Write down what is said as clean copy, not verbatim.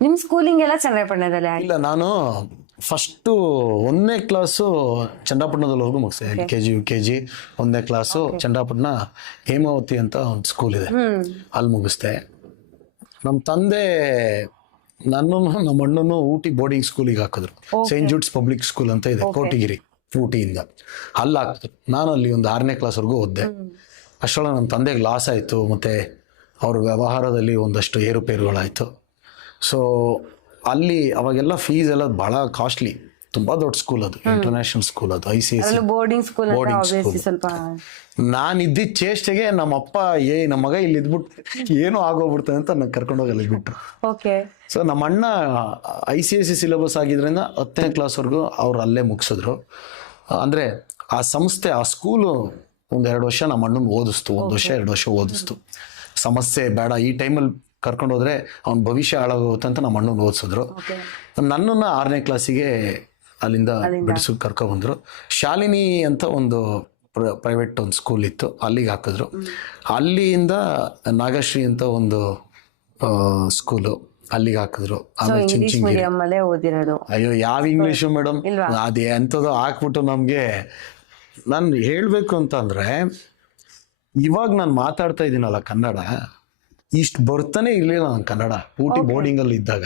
ನಿಮ್ ಸ್ಕೂಲಿಂಗ್ ಎಲ್ಲ ಚನ್ನಪಟ್ಟಣದಲ್ಲಿ ಇಲ್ಲ, ನಾನು ಫಸ್ಟು 1ನೇ ಕ್ಲಾಸು ಚನ್ನಪಟ್ಟಣದವರೆಗೂ ಮುಗಿಸಿದೆ. LKG UKG 1ನೇ ಕ್ಲಾಸು ಚನ್ನಪಟ್ಟಣ ಹೇಮಾವತಿ ಅಂತ ಒಂದು ಸ್ಕೂಲ್ ಇದೆ, ಅಲ್ಲಿ ಮುಗಿಸ್ದೆ. ನಮ್ಮ ತಂದೆ ನನ್ನನ್ನು ನಮ್ಮ ಅಣ್ಣನು ಊಟಿ ಬೋರ್ಡಿಂಗ್ ಸ್ಕೂಲಿಗೆ ಹಾಕಿದ್ರು. ಸೈಂಟ್ ಜೂಡ್ಸ್ ಪಬ್ಲಿಕ್ ಸ್ಕೂಲ್ ಅಂತ ಇದೆ ಕೋಟಗಿರಿ, ಊಟಿಯಿಂದ. ಅಲ್ಲಿ ಹಾಕಿದ್ರು. ನಾನು ಅಲ್ಲಿ ಒಂದು 6ನೇ ಕ್ಲಾಸ್ವರೆಗೂ ಓದಿದೆ. ಅಷ್ಟೊಳಗೆ ನನ್ನ ತಂದೆಗೆ ಲಾಸ್ ಆಯಿತು, ಮತ್ತು ಅವ್ರ ವ್ಯವಹಾರದಲ್ಲಿ ಒಂದಷ್ಟು ಏರುಪೇರುಗಳಾಯಿತು. ಸೊ ಅಲ್ಲಿ ಅವಾಗೆಲ್ಲ ಫೀಸ್ ಎಲ್ಲ ಭಾಳ ಕಾಸ್ಟ್ಲಿ, ತುಂಬ ದೊಡ್ಡ ಸ್ಕೂಲ್ ಅದು, ಇಂಟರ್ನ್ಯಾಷನಲ್ ಸ್ಕೂಲ್ ಅದು, ICSE ಬೋರ್ಡಿಂಗ್ ಸ್ಕೂಲ್ ಸ್ವಲ್ಪ ನಾನು ಇದ್ದಿದ್ದ ಚೇಷ್ಟೆಗೆ ನಮ್ಮಪ್ಪ ನಮ್ಮ ಮಗ ಇಲ್ಲಿ ಇದ್ಬಿಟ್ಟು ಏನೋ ಆಗೋಗ್ಬಿಡ್ತಾನೆ ಅಂತ ನಂಗೆ ಕರ್ಕೊಂಡೋಗಿ ಅಲ್ಲಿ ಬಿಟ್ರು. ಓಕೆ. ಸೊ ನಮ್ಮ ಅಣ್ಣ ICSE ಸಿಲೆಬಸ್ ಆಗಿದ್ರಿಂದ 10ನೇ ಕ್ಲಾಸ್ವರೆಗೂ ಅವ್ರು ಅಲ್ಲೇ ಮುಗಿಸಿದ್ರು. ಅಂದರೆ ಆ ಸಂಸ್ಥೆ, ಆ ಸ್ಕೂಲು 1-2 ವರ್ಷ ನಮ್ಮ ಅಣ್ಣನ ಓದಿಸ್ತು, 1 ವರ್ಷ 2 ವರ್ಷ ಓದಿಸ್ತು. ಸಮಸ್ಯೆ ಬೇಡ, ಈ ಟೈಮಲ್ಲಿ ಕರ್ಕೊಂಡು ಹೋದ್ರೆ ಅವ್ನ ಭವಿಷ್ಯ ಹಾಳಾಗೋಗುತ್ತೆ ಅಂತ ನಮ್ಮ ಅಣ್ಣನ ಓದಿಸಿದ್ರು. ನನ್ನನ್ನು 6ನೇ ಕ್ಲಾಸಿಗೆ ಅಲ್ಲಿಂದ ಬಿಡಿಸು ಕರ್ಕೊಬಂದರು. ಶಾಲಿನಿ ಅಂತ ಒಂದು ಪ್ರೈವೇಟ್ ಒಂದು ಸ್ಕೂಲ್ ಇತ್ತು, ಅಲ್ಲಿಗೆ ಹಾಕಿದ್ರು. ಅಲ್ಲಿಂದ ನಾಗಶ್ರೀ ಅಂತ ಒಂದು ಸ್ಕೂಲು, ಅಲ್ಲಿಗೆ ಹಾಕಿದ್ರು. ಆಮೇಲೆ ಚಿಂಚಿಂಗಿರಿ. ಅಯ್ಯೋ, ಯಾವ ಇಂಗ್ಲೀಷು ಮೇಡಮ್, ಅದೇ ಎಂಥದ್ದು ಹಾಕ್ಬಿಟ್ಟು ನಮಗೆ. ನಾನು ಹೇಳಬೇಕು ಅಂತಂದರೆ, ಇವಾಗ ನಾನು ಮಾತಾಡ್ತಾ ಇದ್ದೀನಲ್ಲ ಕನ್ನಡ, ಇಷ್ಟು ಬರ್ತಾನೆ ಇರಲಿಲ್ಲ ನಾನು ಕನ್ನಡ ಊಟಿ ಬೋರ್ಡಿಂಗಲ್ಲಿ ಇದ್ದಾಗ.